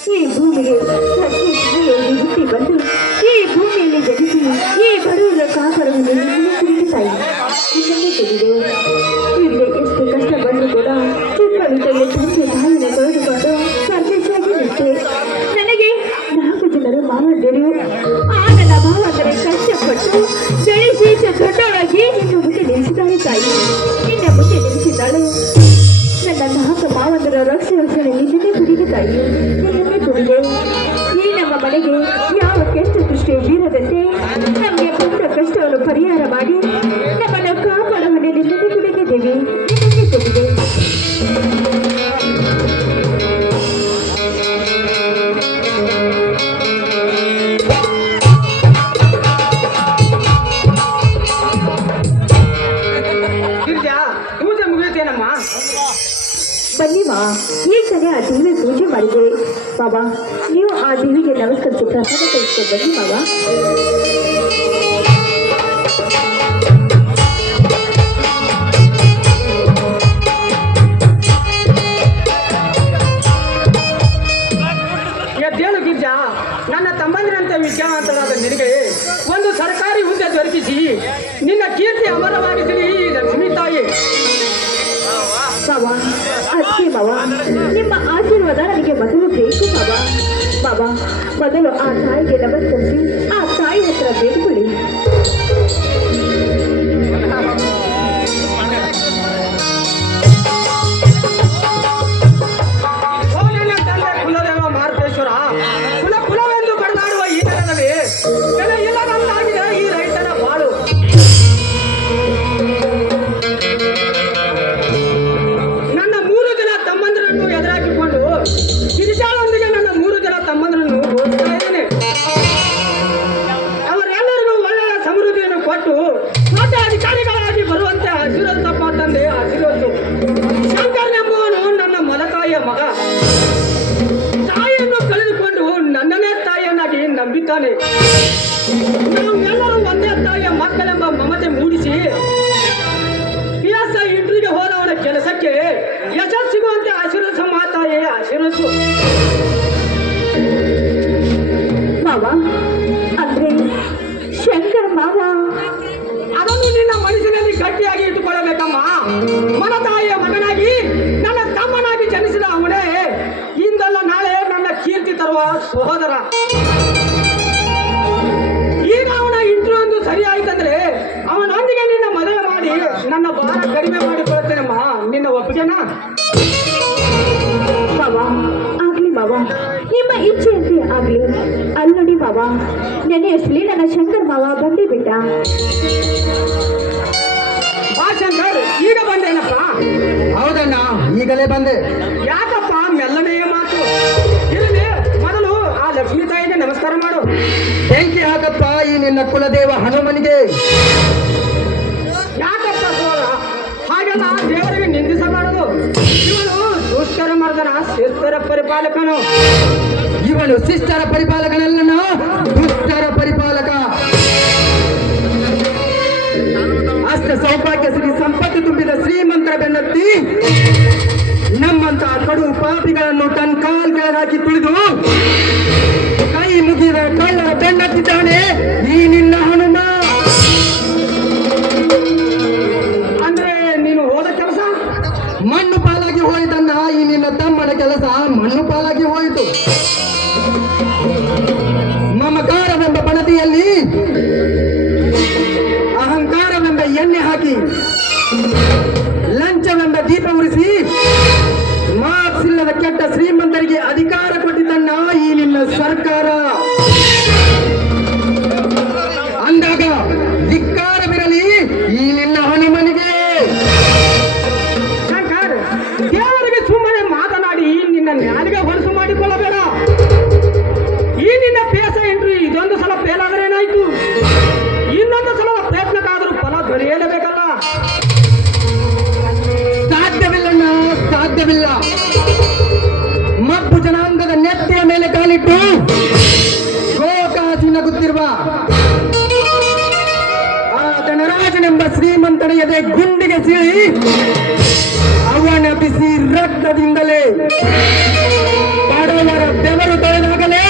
ಈ ಭೂಮಿಗೆ ಲಕ್ಷ್ಮೀ ತಾಯಿಯಾಗಿ ಹುಟ್ಟಿ ಬಂದು ಈ ಭೂಮಿಯಲ್ಲಿ ಜನಿಸಿ ಈ ಬಡವರ ಕಾಪರವನ್ನು ನಿಲ್ಲಿಸಿದ ತಾಯಿ ನಿನ್ನನ್ನೇ ತಿಳಿದೆ ಇಲ್ಲಿ ಎಷ್ಟು ಕಷ್ಟ ಬಂದರೂ ಕೂಡ ಚಿಕ್ಕ ವಿದ್ಯೆಗೆ ತಂದೆ ತಾಯಿನ ಕಳೆದುಕೊಂಡು ಸಂದೇಶವಾಗಿ ನಿಂತೆ ನನಗೆ ನಾಲ್ಕು ಜನರು ಮಾವಂದಿರು ಆ ನನ್ನ ಮಾವಂದರೆ ಕಷ್ಟಪಟ್ಟು ಬೆಳೆಸಿ ದೊಡ್ಡವರಾಗಿ ನಿನ್ನ ಮುಂದೆ ನಿಲ್ಲಿಸಿದ್ದಾಳೆ ತಾಯಿ ನಿನ್ನ ಮುಂದೆ ನಿಲ್ಲಿಸಿದ್ದಾಳೆ ನನ್ನ ನಾಲ್ಕು ಮಾವಂದರ ರಕ್ಷಣೆ ರಕ್ಷಣೆ ನಿನ್ನೆ ಕುಡಿದ ತಾಯಿ ಮಾ ಈ ಕಡೆ ಆ ದೇವಿ ಪೂಜೆ ಮಾಡಿದೆ ಬಾಬಾ, ನೀವು ಆ ದೇವಿಗೆ ನಮಸ್ಕರಿಸಿ ಪ್ರಸಾದ ತೆಗೆದುಕೊಂಡು ಬನ್ನಿ, ಬಾಬಾ. ನನ್ನ ತಮ್ಮಂದಿರಂತ ವಿದ್ಯಾವಂತರಾದ ನಿನಗೆ ಒಂದು ಸರ್ಕಾರಿ ಹುದ್ದೆ ದೊರಕಿಸಿ, ನಿನ್ನ ಕೀರ್ತಿ ಅಮರವಾಗಿಸಲಿ ಈ ಲಕ್ಷ್ಮೀ ತಾಯಿ. ಬಾಬಾ ನಿಮ್ಮ ಆಶೀರ್ವಾದ ನನಗೆ ಮೊದಲು ಬೇಕು ಬಾಬಾ ಬಾಬಾ ಮೊದಲು ಆ ತಾಯಿಗೆ ನಮಸ್ಕರಿಸಿ ಆಯ್ತಂದ್ರೆ ಅವನೊಂದಿಗೆ ನಿನ್ನ ಮದುವೆ ಮಾಡಿ ನನ್ನ ಭಾರ ಕಡಿಮೆ ಮಾಡಿಕೊಳ್ಳುತ್ತೇನಮ್ಮ ನಿನ್ನ ಒಪ್ಪಿಗೆನಾ? ಮಾವ ಆಗ್ಲಿ ಮಾವ. ನಿಮ್ಮ ಇಚ್ಛೆಯಂತೆ ಆಗ್ಲಿ. ಅಲ್ಲಿ ನೋಡಿ ಮಾವ ನೆನೆಯಷ್ಟಲಿ ನನ್ನ ಶಂಕರ್ ಮಾವ ಬಂದೇ ಬಿಟ್ಟ. ಬಾ ಶಂಕರ್ ಈಗ ಬಂದೇನಪ್ಪ? ಹೌದಣ್ಣ ಈಗಲೇ ಬಂದೆ. ಯಾಕಪ್ಪ? ನಮಸ್ಕಾರ ಮಾಡು. ಬೆಂಕಿ ಹಾಕಪ್ಪ, ಈ ನಿನ್ನ ಕುಲದೇವ ಹನುಮನಿಗೆ. ಯಾಕಪ್ಪ ಸೋದ ಹಾಗೆಲ್ಲ ದೇವರಿಗೆ ನಿಂದಿಸಬಾರದು ಇವನು ದುಷ್ಕರ ಮರ್ದನ, ಶಿಸ್ತರ ಪರಿಪಾಲಕನು. ಇವನು ಶಿಷ್ಟರ ಪರಿಪಾಲಕನಲ್ಲನು, ದುಷ್ಟರ ಪರಿಪಾಲಕ. ಅಷ್ಟ ಸೌಭಾಗ್ಯ ಶ್ರೀ ಸಂಪತ್ತು ತುಂಬಿದ ಶ್ರೀಮಂತರ ಬೆನ್ನತ್ತಿ ನಮ್ಮಂತ ಕಡು ಪಾಪಿಗಳನ್ನು ತನ್ನ ಕೆಳಗಾಕಿ ತುಳಿದು ಮುಗಿದ ಕಾಲ ಬೆನ್ನತ್ತಿದ್ದಾನೆ ಈ ನಿನ್ನ ಹನುಮ ಆ ಧನರಾಜನೆಂಬ ಶ್ರೀಮಂತನಯದೆ ಗುಂಡಿಗೆ ಸಿಳಿ ಅವನ ಬಿಸಿ ರಕ್ತದಿಂದಲೇ ಬಡವರ ಬೆವರು ತೊಳೆದಾಗಲೇ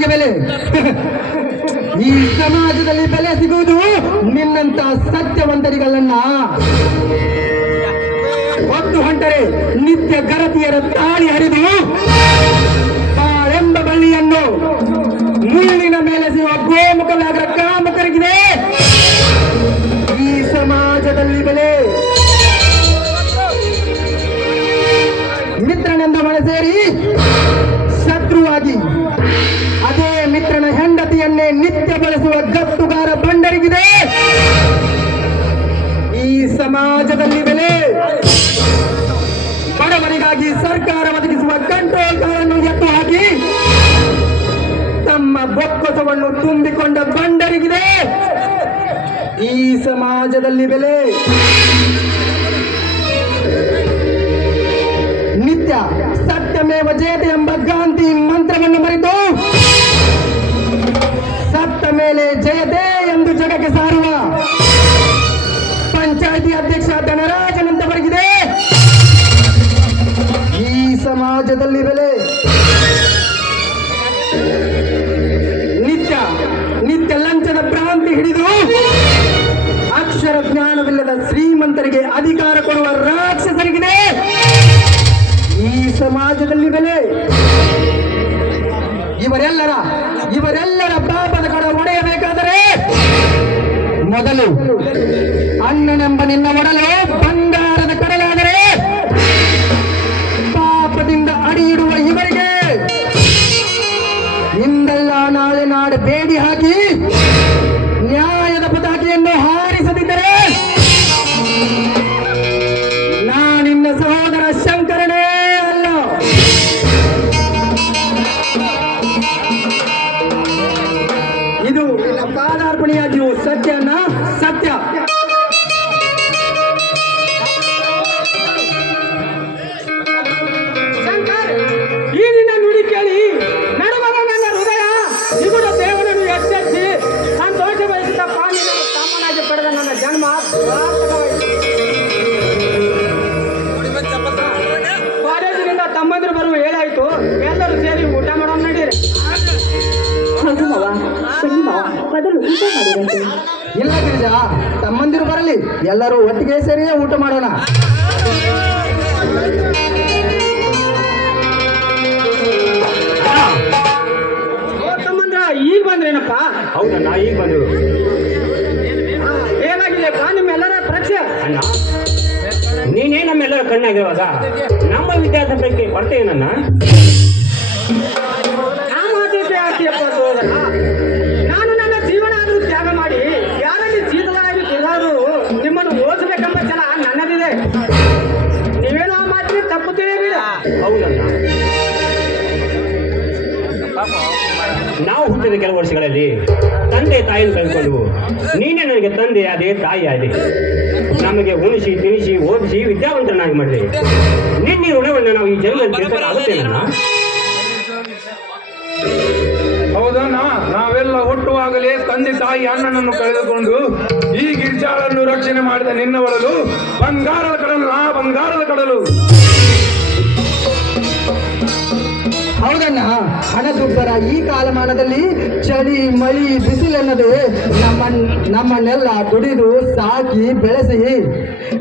ಸತ್ಯವಂತರಿಗೆ ಬೆಲೆ. ಈ ಸಮಾಜದಲ್ಲಿ ಬೆಲೆ ಸಿಗುವುದು ನಿನ್ನಂತ ಸತ್ಯವಂತರಿಗಳನ್ನ ಒಂದು ಹೊಂಟರೆ ನಿತ್ಯ ಗರತಿಯರ ತಾಳಿ ಹರಿದು ಬಾಳೆಂಬ ಬಳ್ಳಿಯನ್ನು ಮುಳ್ಳಿನ ಮೇಲೆ ಸಿಗುವ ಗೋಮುಖವಾಗಿರ ಕಾಮಕರಿಗಿದೆ. ಈ ಸಮಾಜದಲ್ಲಿ ಬೆಲೆ ಮಿತ್ರನೆಂದ ಮಳೆ ಸೇರಿ ಶತ್ರುವಾಗಿ ಈ ಸಮಾಜದಲ್ಲಿ ಬೆಲೆ. ಬಡವರಿಗಾಗಿ ಸರ್ಕಾರ ಒದಗಿಸುವ ಕಂಟ್ರೋಲ್ಗಳನ್ನು ಎತ್ತು ಹಾಕಿ ತಮ್ಮ ಬೊಕ್ಕಸವನ್ನು ತುಂಬಿಕೊಂಡ ಬಂಡರಿಗಿದೆ. ಈ ಸಮಾಜದಲ್ಲಿ ಬೆಲೆ. ನಿತ್ಯ ಸತ್ಯಮೇವ ಜಯತೆ ಎಂಬ ಗಾಂಧಿ ಮಂತ್ರವನ್ನು ಮರೆತು ಸತ್ತ ಮೇಲೆ ಜಯತೆ ಸಾರುವ ಪಂಚಾಯತಿ ಅಧ್ಯಕ್ಷ ಧನರಾಜನಂತವರೆಗಿದೆ ಈ ಸಮಾಜದಲ್ಲಿ ಬೆಲೆ ನಿತ್ಯ ನಿತ್ಯ ಲಂಚದ ಭ್ರಾಂತಿ ಹಿಡಿದು ಅಕ್ಷರ ಜ್ಞಾನವಿಲ್ಲದ ಶ್ರೀಮಂತರಿಗೆ ಅಧಿಕಾರ ಕೊಡುವ ರಾಕ್ಷಸರಿಗಿದೆ. ಈ ಸಮಾಜದಲ್ಲಿ ಬೆಲೆ ಮೊದಲು ಅಣ್ಣನೆಂಬ ನಿನ್ನ ಒಡಲು ಬಂಗಾರದ ಕಡಲಾದರೆ ಪಾಪದಿಂದ ಅಡಿಯಿಡುವ ಇವರಿಗೆ ಇಂದೆಲ್ಲ ನಾಳೆ ನಾಡು ಬೇಡಿ ಹಾಕಿ सत्य ना? सत्य। ಮೊದಲು ಊಟ ಮಾಡಿರಂತೆ ಇಲ್ಲ ಗಿರಿಜ ತಮ್ಮಂದಿರು ಬರಲಿ ಎಲ್ಲರೂ ಒಟ್ಟಿಗೆ ಸೇರಿಯೇ ಊಟ ಮಾಡೋಣ. ಈಗ ಬಂದ್ರೇನಪ್ಪ? ಹೌದಣ್ಣ ಈಗ ಬಂದ್ರು. ಏನಾಗಿದೆಯಪ್ಪ ನಿಮ್ಮೆಲ್ಲರ ಪರೀಕ್ಷೆ? ಅಣ್ಣ ನೀನೇ ನಮ್ಮೆಲ್ಲರ ಕಣ್ಣಾಗಿರುವಾಗ ನಮ್ಮ ವಿದ್ಯಾರ್ಥಿ ಕೊರತೆ ಏನಣ್ಣ? ಹುಟ್ಟಿದ ಕೆಲವು ವರ್ಷಗಳಲ್ಲಿ ತಂದೆ ತಾಯಿಯನ್ನು ಕಳ್ಕೊಂಡು, ನೀನೇ ನನಗೆ ತಂದೆ ಅದೇ ತಾಯಿ ಆದಿ ನಮಗೆ ಉಣಿಸಿ, ತಿನಿಸಿ, ಓದಿಸಿ ವಿದ್ಯಾವಂತನಾಗಿ ಮಾಡಿದೆ ನಿನ್ನ ಋಣವನ್ನು ನಾವು ಈ ಜನ್ಮದಲ್ಲಿ ಹೌದಣ್ಣ, ನಾವೆಲ್ಲ ಹುಟ್ಟುವಾಗಲೇ ತಂದೆ ತಾಯಿ ಅಣ್ಣನನ್ನು ಕಳೆದುಕೊಂಡು ಈ ಗಿರಿಜಾಳನ್ನು ರಕ್ಷಣೆ ಮಾಡಿದ ನಿನ್ನವಳಲು ಬಂಗಾರದ ಕಡಲು, ಆ ಬಂಗಾರದ ಕಡಲು. ಹೌದಣ್ಣ ಹಣದುಬ್ಬರ ಈ ಕಾಲಮಾನದಲ್ಲಿ ಚಳಿ, ಮಳಿ, ಬಿಸಿಲೆನ್ನದೆ ನಮ್ಮ ನಮ್ಮನ್ನೆಲ್ಲ ದುಡಿದು ಸಾಕಿ ಬೆಳೆಸಿ.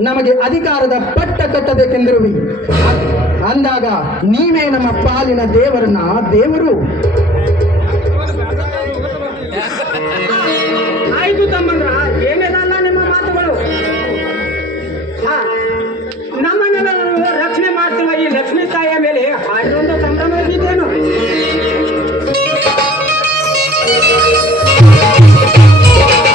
ನಮಗೆ ಅಧಿಕಾರದ ಪಟ್ಟ ಕಟ್ಟಬೇಕೆಂದಿರುವಿ. ಅಂದಾಗ ನೀವೇ ನಮ್ಮ ಪಾಲಿನ ದೇವರನ್ನ, ದೇವರು.